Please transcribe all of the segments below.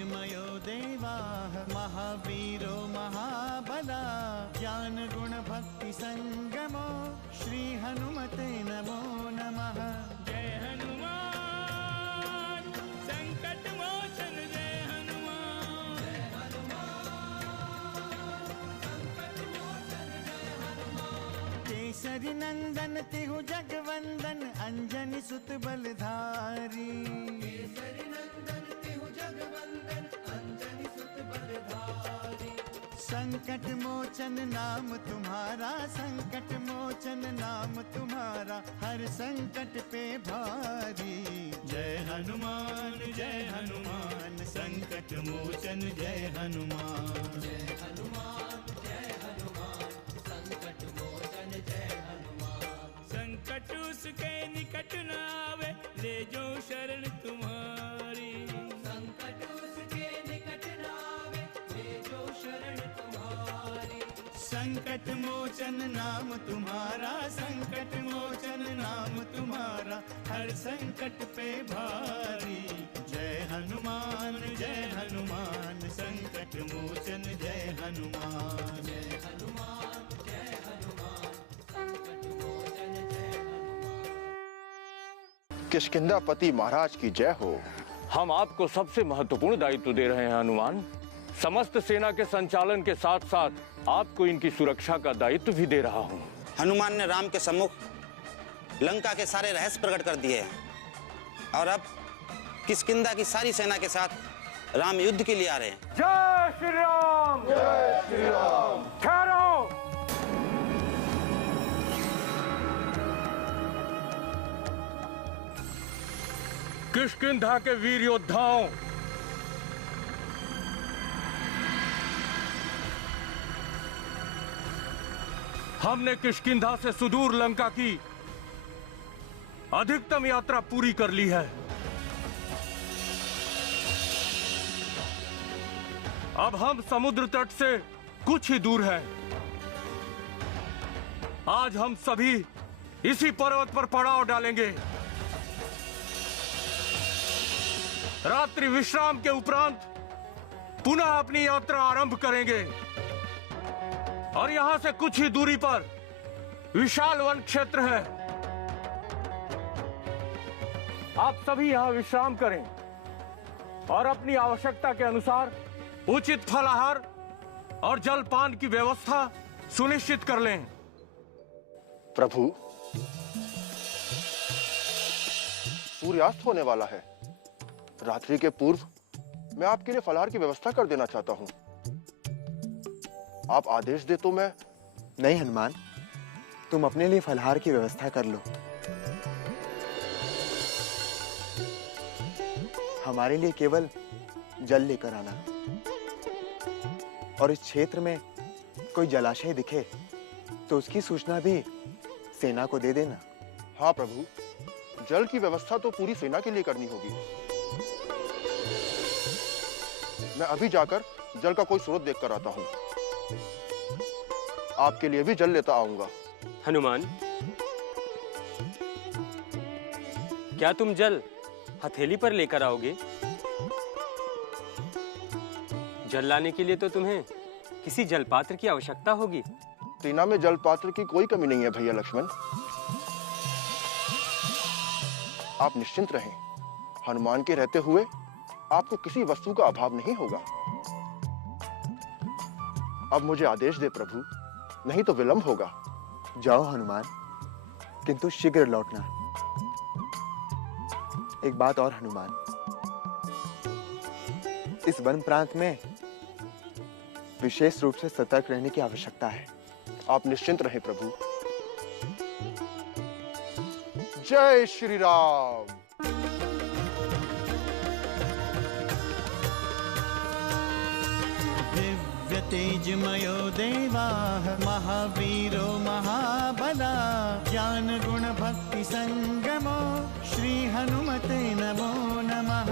तेजमयो देवाः महावीरो महाबला ज्ञान गुण भक्ति संगमो श्री हनुमते नमो नमः। जय हनुमान संकट मोचन जय हनुमान। जय हनुमान संकट मोचन जय हनुमान। केसरी नंदन तिहु जगवंदन अंजनी सुत बलधारी। केसरी नंदन तिहु जगवंदन अंजनी सुत बलधारी। संकट मोचन नाम तुम्हारा संकट मोचन नाम तुम्हारा हर संकट पे भारी। जय हनुमान संकट मोचन जय हनुमान। जय हनुमान संकट मोचन जय हनुमान। संकट उसके निकट न आवे ले जो शरण तुम्हारी। संकट उसके निकट न आवे ले जो शरण तुम्हारी। संकट मोचन नाम तुम्हारा संकट मोचन नाम तुम्हारा हर संकट पे भारी। जय हनुमान संकट मोचन जय हनुमान। जय हनुमान संकट मोचन जय हनुमान। किष्किंधापति महाराज की जय हो। हम आपको सबसे महत्वपूर्ण दायित्व दे रहे हैं हनुमान। समस्त सेना के संचालन के साथ साथ आपको इनकी सुरक्षा का दायित्व भी दे रहा हूँ। हनुमान ने राम के सम्मुख लंका के सारे रहस्य प्रकट कर दिए और अब किष्किंधा की सारी सेना के साथ राम युद्ध के लिए आ रहे हैं। जय श्री राम। जय श्री राम। ठहरो। किष्किंधा के वीर योद्धाओं, हमने किष्किंधा से सुदूर लंका की अधिकतम यात्रा पूरी कर ली है। अब हम समुद्र तट से कुछ ही दूर हैं। आज हम सभी इसी पर्वत पर पड़ाव डालेंगे। रात्रि विश्राम के उपरांत पुनः अपनी यात्रा आरंभ करेंगे और यहां से कुछ ही दूरी पर विशाल वन क्षेत्र है। आप सभी यहां विश्राम करें और अपनी आवश्यकता के अनुसार उचित फलाहार और जलपान की व्यवस्था सुनिश्चित कर लें। प्रभु, सूर्यास्त होने वाला है। रात्रि के पूर्व मैं आपके लिए फलाहार की व्यवस्था कर देना चाहता हूं। आप आदेश दे तो मैं। नहीं हनुमान, तुम अपने लिए फलाहार की व्यवस्था कर लो। हमारे लिए केवल जल लेकर आना और इस क्षेत्र में कोई जलाशय दिखे तो उसकी सूचना भी सेना को दे देना। हाँ प्रभु, जल की व्यवस्था तो पूरी सेना के लिए करनी होगी। मैं अभी जाकर जल का कोई स्रोत देखकर आता हूँ। आपके लिए भी जल लेता आऊंगा। हनुमान, क्या तुम जल हथेली पर लेकर आओगे? जल लाने के लिए तो तुम्हें किसी जलपात्र की आवश्यकता होगी। सेना में जलपात्र की कोई कमी नहीं है भैया लक्ष्मण। आप निश्चिंत रहें। हनुमान के रहते हुए आपको किसी वस्तु का अभाव नहीं होगा। अब मुझे आदेश दे प्रभु, नहीं तो विलंब होगा। जाओ हनुमान, किंतु शीघ्र लौटना। एक बात और हनुमान, इस वन प्रांत में विशेष रूप से सतर्क रहने की आवश्यकता है। आप निश्चिंत रहें प्रभु। जय श्री राम। दिव्य तेजमयो देवाः महावीरो महाबला ज्ञान गुण भक्ति संगमो श्री हनुमते नमो नमः।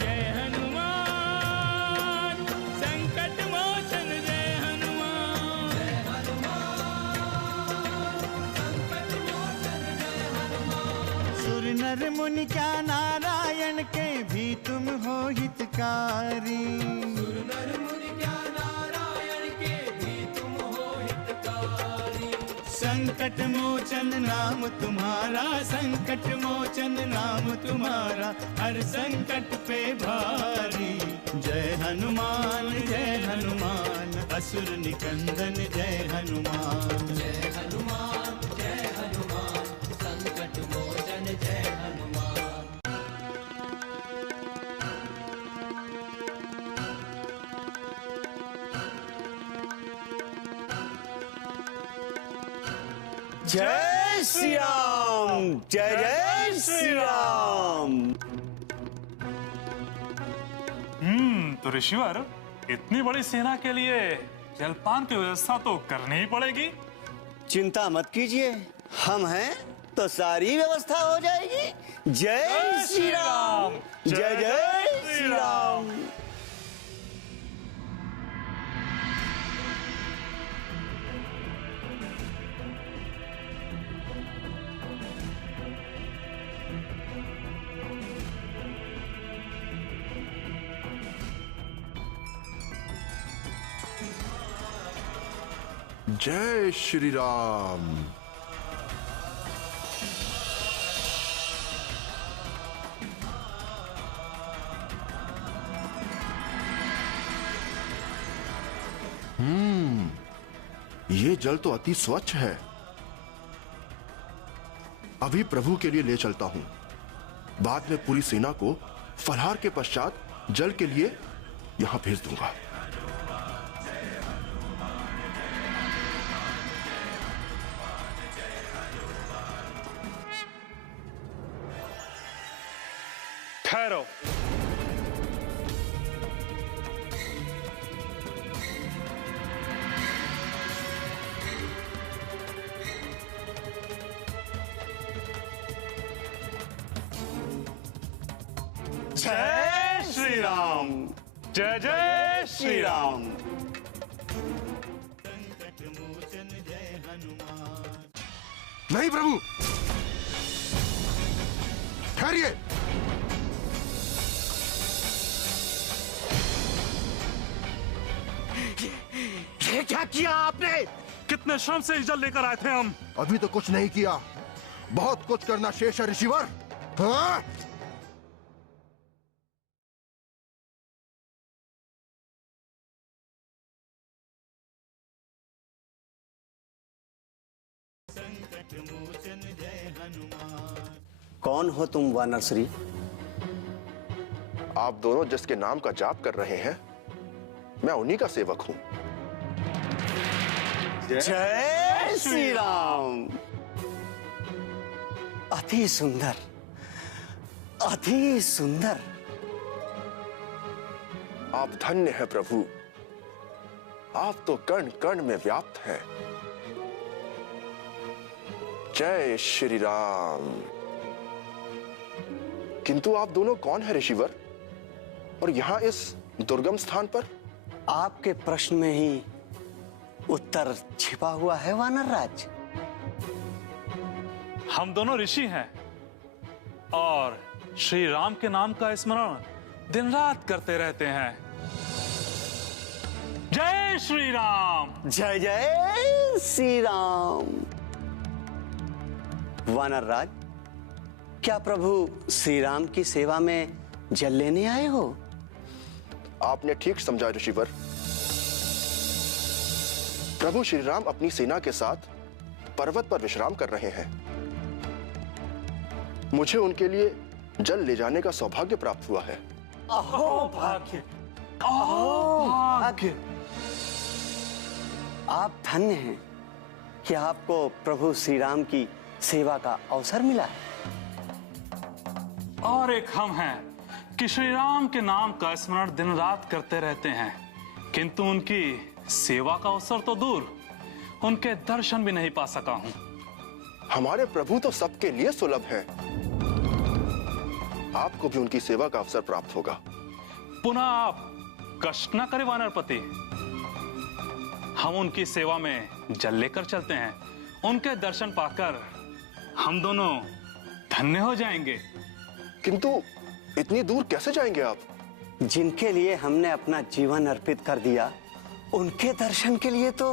जय हनुमान संकट मोचन जय हनुमान। जय हनुमान संकट मोचन जय हनुमान। सुर नर मुनि क्या नारायण के भीतर तुम हो हितकारी। संकट मोचन नाम तुम्हारा, संकट मोचन नाम तुम्हारा, हर संकट पे भारी। जय हनुमान जय हनुमान, असुर निकंदन जय हनुमान। जय हनुमान जय हनुमान, संकट मोचन जय हनुमान। जय श्री राम, जय जय श्री राम। तो ऋषिवर, इतनी बड़ी सेना के लिए जलपान की व्यवस्था तो करनी ही पड़ेगी। चिंता मत कीजिए, हम हैं तो सारी व्यवस्था हो जाएगी। जय श्री राम, जय जय श्री राम। जय श्री राम। ये जल तो अति स्वच्छ है। अभी प्रभु के लिए ले चलता हूं। बाद में पूरी सेना को फलहार के पश्चात जल के लिए यहां भेज दूंगा। ठहरो। जय श्री राम, जय जय श्री राम। नहीं प्रभु, ठहरिए। ये क्या किया आपने? कितने श्रम से इस जल लेकर आए थे हम। अभी तो कुछ नहीं किया, बहुत कुछ करना शेष है ऋषिवर। हाँ? कौन हो तुम वानर श्री? आप दोनों जिसके नाम का जाप कर रहे हैं, मैं उन्हीं का सेवक हूं। जय श्री राम। अति सुंदर, अति सुंदर। आप धन्य हैं प्रभु, आप तो कण कण में व्याप्त हैं। जय श्री राम। किंतु आप दोनों कौन है ऋषिवर, और यहां इस दुर्गम स्थान पर? आपके प्रश्न में ही उत्तर छिपा हुआ है वानर राज। हम दोनों ऋषि हैं और श्री राम के नाम का स्मरण दिन रात करते रहते हैं। जय श्री राम, जय जय श्री राम। वानर राज, क्या प्रभु श्री राम की सेवा में जल लेने आए हो? आपने ठीक समझा ऋषिवर। प्रभु श्री राम अपनी सेना के साथ पर्वत पर विश्राम कर रहे हैं। मुझे उनके लिए जल ले जाने का सौभाग्य प्राप्त हुआ है। अहो भाग्य, अहो भाग्य। आप धन्य हैं कि आपको प्रभु श्री राम की सेवा का अवसर मिला है। और एक हम हैं कि श्री राम के नाम का स्मरण दिन रात करते रहते हैं, किंतु उनकी सेवा का अवसर तो दूर, उनके दर्शन भी नहीं पा सका हूं। हमारे प्रभु तो सबके लिए सुलभ हैं। आपको भी उनकी सेवा का अवसर प्राप्त होगा। पुनः आप कष्ट न करें वानरपति, हम उनकी सेवा में जल लेकर चलते हैं। उनके दर्शन पाकर हम दोनों धन्य हो जाएंगे। किंतु इतनी दूर कैसे जाएंगे आप? जिनके लिए हमने अपना जीवन अर्पित कर दिया, उनके दर्शन के लिए तो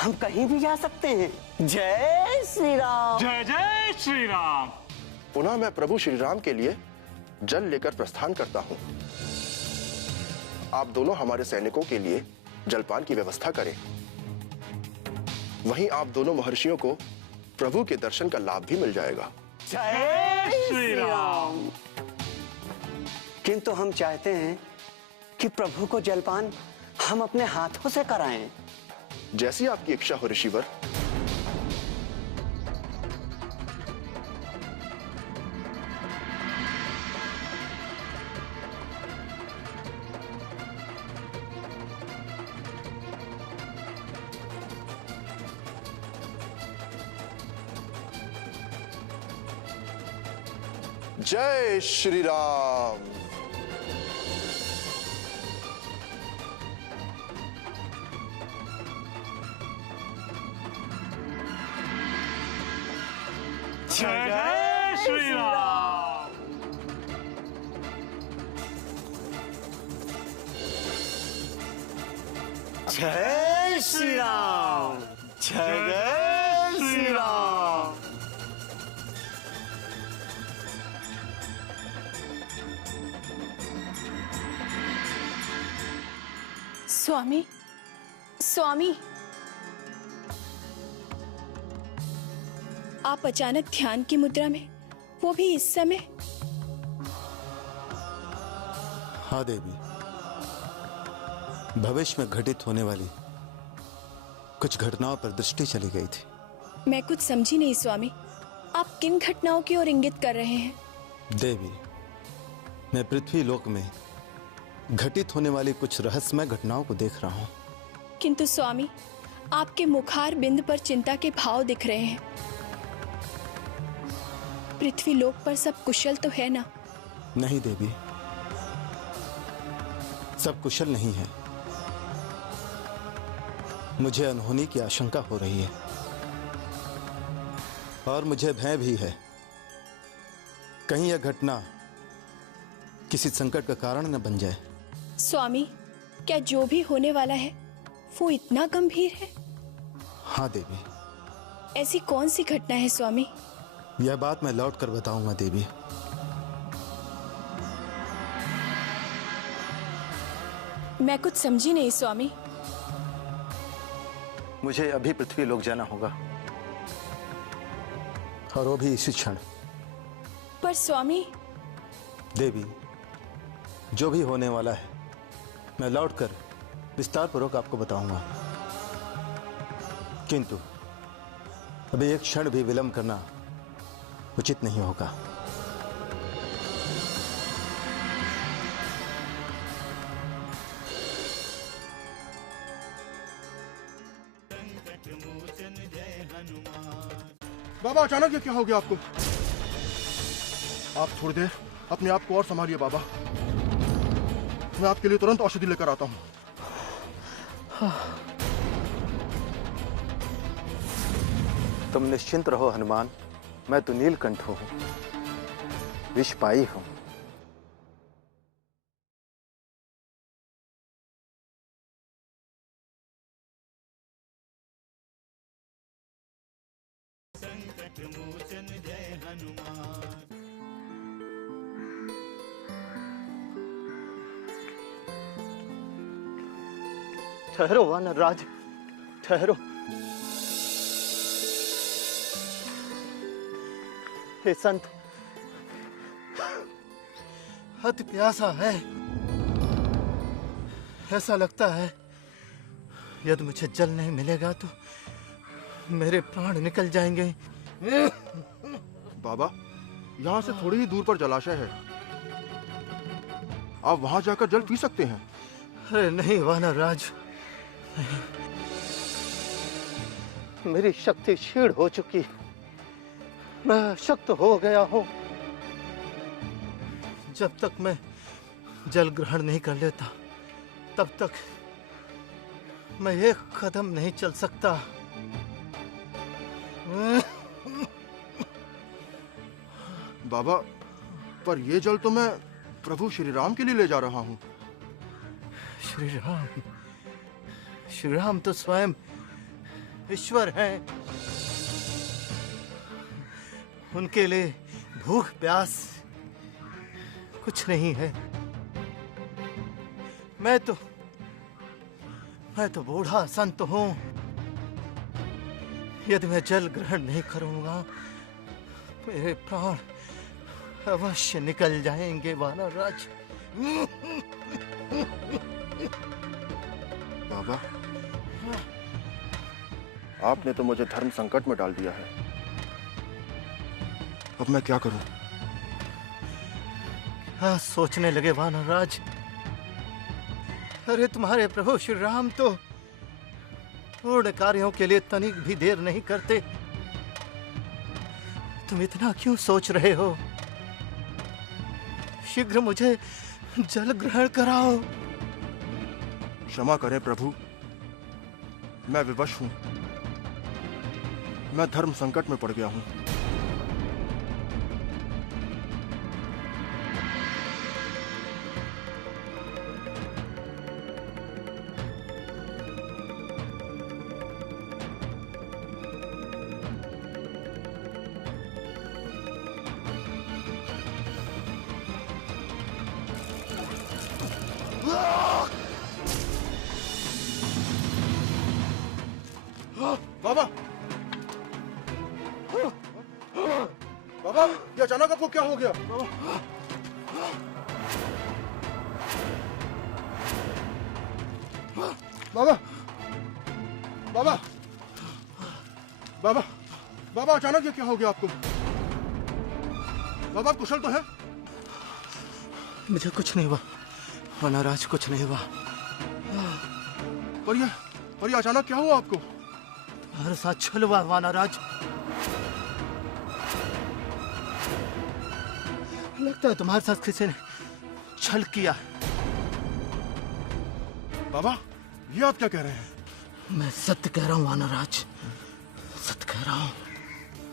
हम कहीं भी जा सकते हैं। जय श्री राम। जय जय श्री राम। पुनः मैं प्रभु श्री राम के लिए जल लेकर प्रस्थान करता हूं। आप दोनों हमारे सैनिकों के लिए जलपान की व्यवस्था करें। वहीं आप दोनों महर्षियों को प्रभु के दर्शन का लाभ भी मिल जाएगा। जय श्री राम। किंतु हम चाहते हैं कि प्रभु को जलपान हम अपने हाथों से कराएं। जैसी आपकी इच्छा हो ऋषिवर। जय श्री राम। जय जय श्री राम। जय श्री राम। जय जय श्री राम। स्वामी, स्वामी, आप अचानक ध्यान की मुद्रा में, वो भी इस समय? हाँ देवी, भविष्य में घटित होने वाली कुछ घटनाओं पर दृष्टि चली गई थी। मैं कुछ समझी नहीं स्वामी, आप किन घटनाओं की ओर इंगित कर रहे हैं? देवी, मैं पृथ्वी लोक में घटित होने वाली कुछ रहस्यमय घटनाओं को देख रहा हूं। किंतु स्वामी, आपके मुखार बिंद पर चिंता के भाव दिख रहे हैं। पृथ्वी लोक पर सब कुशल तो है ना? नहीं देवी, सब कुशल नहीं है। मुझे अनहोनी की आशंका हो रही है और मुझे भय भी है, कहीं यह घटना किसी संकट का कारण न बन जाए। स्वामी, क्या जो भी होने वाला है वो इतना गंभीर है? हाँ देवी। ऐसी कौन सी घटना है स्वामी? यह बात मैं लौट कर बताऊंगा देवी। मैं कुछ समझी नहीं स्वामी। मुझे अभी पृथ्वी लोक जाना होगा और वो भी इसी क्षण। पर स्वामी। देवी, जो भी होने वाला है मैं लौटकर विस्तार पूर्वक आपको बताऊंगा, किंतु अभी एक क्षण भी विलंब करना उचित नहीं होगा। बाबा, अचानक ये क्या हो गया आपको? आप थोड़ी देर अपने आप को और संभालिए बाबा। मैं आपके लिए तुरंत औषधि लेकर आता हूं। तुम निश्चिंत रहो हनुमान, मैं तो नीलकंठ हूं, विषपाई हूं। संकट मोचन जय हनुमान। ठहरो वानर राज, ठहरो। हे संत, अति प्यासा है। ऐसा लगता है यदि मुझे जल नहीं मिलेगा तो मेरे प्राण निकल जाएंगे। बाबा, यहाँ से थोड़ी ही दूर पर जलाशय है, आप वहां जाकर जल पी सकते हैं। अरे नहीं वानर राज, मेरी शक्ति क्षीण हो चुकी, मैं शक्त हो गया हूं। जब तक मैं जल ग्रहण नहीं कर लेता तब तक मैं एक कदम नहीं चल सकता। बाबा, पर ये जल तो मैं प्रभु श्री राम के लिए ले जा रहा हूँ। श्री राम तो स्वयं ईश्वर हैं। उनके लिए भूख प्यास कुछ नहीं है। मैं तो बूढ़ा संत हूँ। यदि मैं जल ग्रहण नहीं करूंगा मेरे प्राण अवश्य निकल जाएंगे वानर राज। बाबा, आपने तो मुझे धर्म संकट में डाल दिया है। अब मैं क्या करूं? हाँ, सोचने लगे वानर राज। अरे तुम्हारे प्रभु श्री राम तो पूर्ण कार्यों के लिए तनिक भी देर नहीं करते। तुम इतना क्यों सोच रहे हो? शीघ्र मुझे जल ग्रहण कराओ। क्षमा करें प्रभु, मैं विवश हूं। मैं धर्म संकट में पड़ गया हूं। बाबा, बाबा, ये अचानक आपको क्या हो गया? बाबा, बाबा, बाबा, बाबा, अचानक ये क्या हो गया आपको? बाबा, आप कुशल तो हैं? मुझे कुछ नहीं हुआ वानर राज, कुछ नहीं हुआ। पर ये अचानक क्या हुआ आपको? तुम्हारे साथ छल हुआ वानर राज। लगता है तुम्हारे साथ किसी ने छल किया। बाबा, ये आप क्या कह रहे हैं? मैं सत्य कह रहा हूँ वानर राज, सत्य कह रहा हूँ।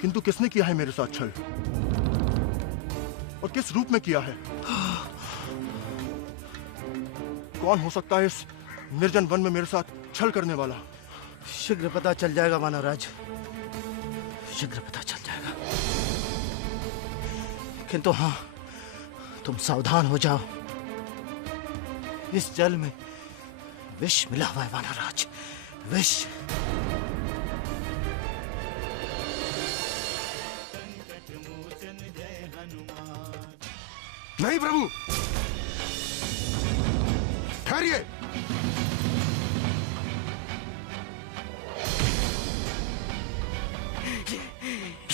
किंतु किसने किया है मेरे साथ छल? और किस रूप में किया है? कौन हो सकता है इस निर्जन वन में मेरे साथ छल करने वाला? शीघ्र पता चल जाएगा वानर राज, शीघ्र पता चल जाएगा। किंतु हाँ, तुम सावधान हो जाओ। इस जल में विष मिला हुआ है वानर राज, विष। नहीं प्रभु, ठहरिए।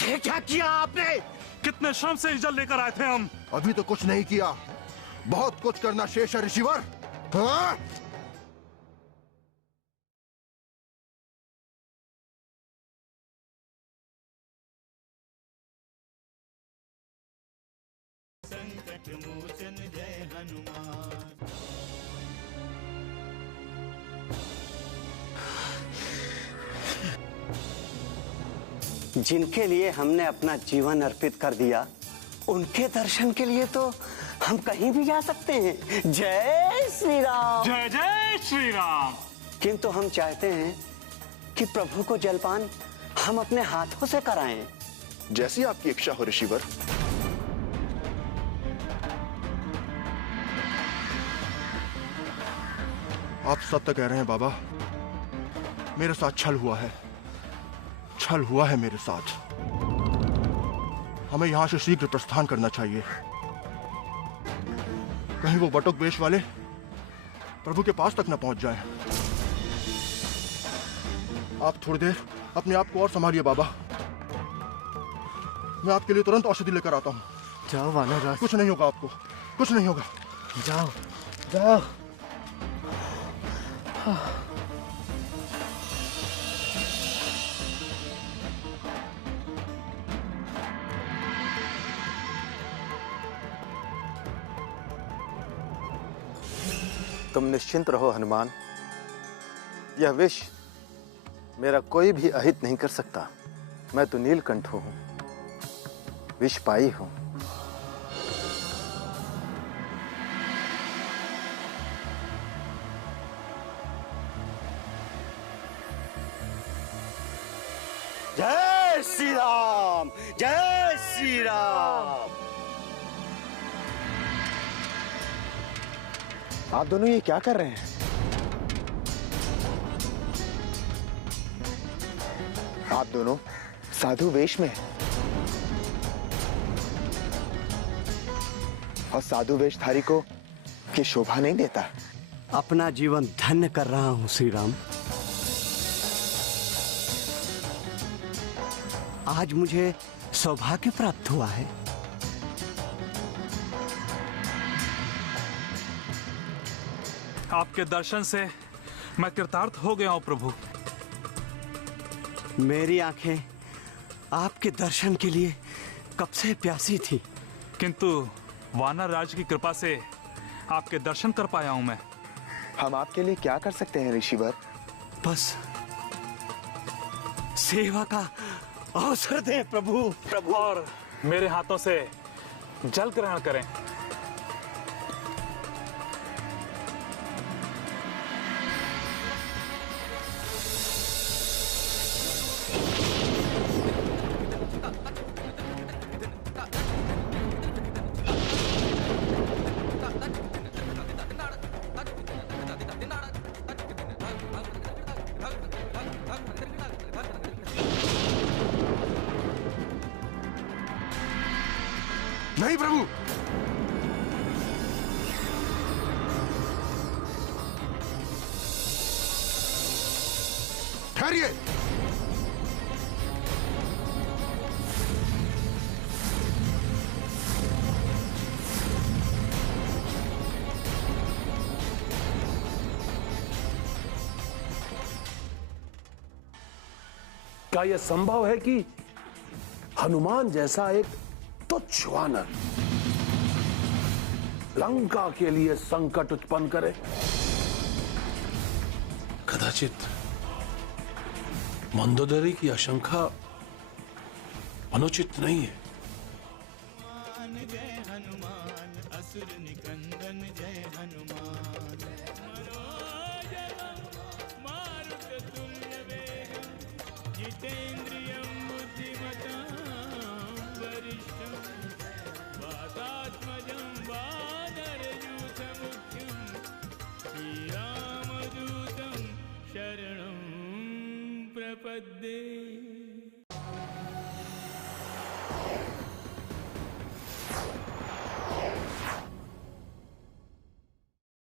ये क्या किया आपने? कितने श्रम से इस जल लेकर आए थे हम। अभी तो कुछ नहीं किया, बहुत कुछ करना शेष है ऋषिवर। हाँ? संकट मोचन जय हनुमान। जिनके लिए हमने अपना जीवन अर्पित कर दिया, उनके दर्शन के लिए तो हम कहीं भी जा सकते हैं। जय श्री राम, जय जय श्री राम। किंतु हम चाहते हैं कि प्रभु को जलपान हम अपने हाथों से कराएं। जैसी आपकी इच्छा हो ऋषिवर। आप सत्य कह रहे हैं बाबा, मेरे साथ छल हुआ है, छल हुआ है मेरे साथ। हमें यहां से शीघ्र प्रस्थान करना चाहिए। कहीं वो बटुक वेश वाले प्रभु के पास तक न पहुंच जाएं। आप थोड़ी देर अपने आप को और संभालिए बाबा, मैं आपके लिए तुरंत औषधि लेकर आता हूं। जाओ वानर राज, कुछ नहीं होगा आपको, कुछ नहीं होगा। जाओ जाओ। तुम निश्चिंत रहो हनुमान, यह विष मेरा कोई भी अहित नहीं कर सकता। मैं तो नीलकंठ हूं, विष पाई हूं। श्री राम, जय श्री राम। आप दोनों ये क्या कर रहे हैं? आप दोनों साधु वेश में हैं। और साधु वेशधारी को ये शोभा नहीं देता। अपना जीवन धन्य कर रहा हूं श्री राम। आज मुझे सौभाग्य प्राप्त हुआ है। आपके दर्शन से मैं कृतार्थ हो गया हूं प्रभु। मेरी आंखें आपके दर्शन के लिए कब से प्यासी थी, किंतु वानर राज की कृपा से आपके दर्शन कर पाया हूं मैं। हम आपके लिए क्या कर सकते हैं ऋषिवर? बस सेवा का अवसर दे प्रभु। प्रभु और मेरे हाथों से जल ग्रहण करें। नहीं प्रभु, ठहरिए। क्या यह संभव है कि हनुमान जैसा एक तुच्छ वानर लंका के लिए संकट उत्पन्न करे? कदाचित मंदोदरी की आशंका अनुचित नहीं है। जय हनुमान असुर निकंदन जय हनुमान। मारुत तुल्य वेगं जितेन्द्रियं बुद्धिमतां वरिष्ठं वातात्मजं वानरयूथमुख्यं श्रीरामदूतं शरणं प्रपद्ये।